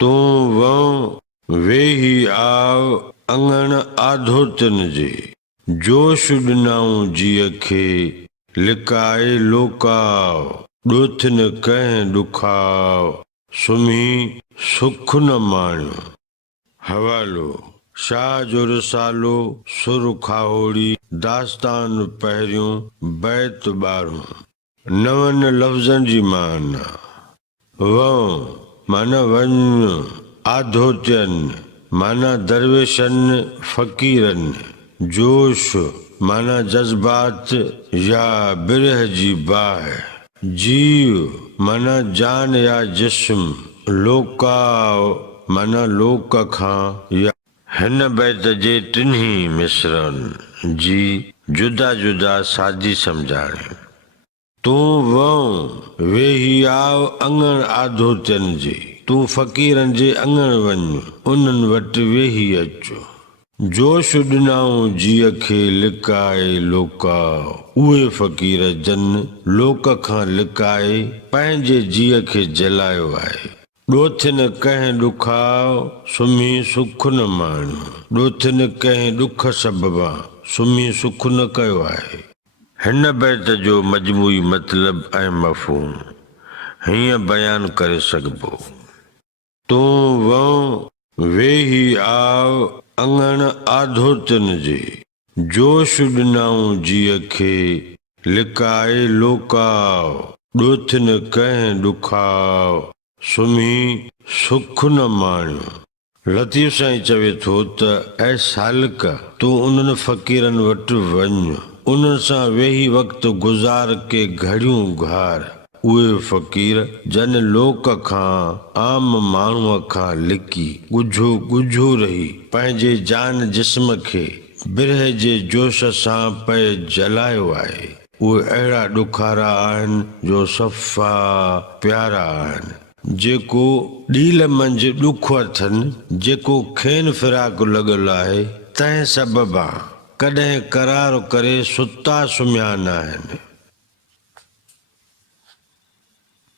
तूं वं वेही आव अंगण आधोतन जे जोश ॾिनाऊं जीअ खे लिकाए लोकाव ॾोथ न कंहिं ॾुखाव सुम्ही सुख न माणियो। हवालो शाह जो रिसालो सुर खाहोड़ी दास्तान पहिरियों बैत ॿारहों। नवनि लफ़्ज़नि जी माना वं माना वञ, आधोत्यन माना दरवेशनि फ़क़ीरनि, जोश माना जज़्बात या बिरह जी बाह, जीव माना जान या जिस्म, लोकाव माना लोक खां या हिन बैत जे टिन्ही मिसरनि जी जुदा जुदा सादी सम्झाणी। तूं वं वेही आव अंगण आधोत्यन जे, तूं फ़क़ीरनि जे अंगण वञ, उन्हनि वटि वेही अचो। जोश ॾिनाऊं जीअ खे लिकाए लोकाव, उहे फ़क़ीर जन लोक खां लिकाए पंहिंजे जीअ खे जलायो आहे। ॾोथ न कंहिं ॾुखाव सुम्ही सुख न माणियो, ॾोथ न कंहिं ॾुख सबबा सुम्ही सुख न कयो आहे। हिन बैत जो मजमूई मतिलब ऐं मफ़हूम हीअं बयान करे सघिबो। तूं वं वेही आव अंगण आधोतन जे जोश ॾिनाऊं जीअ खे लिकाए लोकाव ॾोथ न कंहिं ॾुखाव सुम्ही सुख न माणियो। लतीफ़ साईं चवे थो त ऐं सालिक तूं उन्हनि फ़क़ीरनि वटि वञ, उन्हनि सां वेही वक़्तु गुज़ार के घड़ियूं घार। उहे फ़क़ीर जन लोक खां आम माण्हूअ खां लिकी ॻुझो ॻुझो रही पंहिंजे जान जिस्म खे बिरह जे जोश सां पए जलायो आहे। उहे अहिड़ा ॾुखारा आहिनि जो सफ़ा प्यारा आहिनि, जेको ॾील मंझि ॾुख अथनि, जेको खेनि फिराक लॻल आहे तंहिं सबबा कॾहिं करार करे सुता सुम्हिया न आहिनि।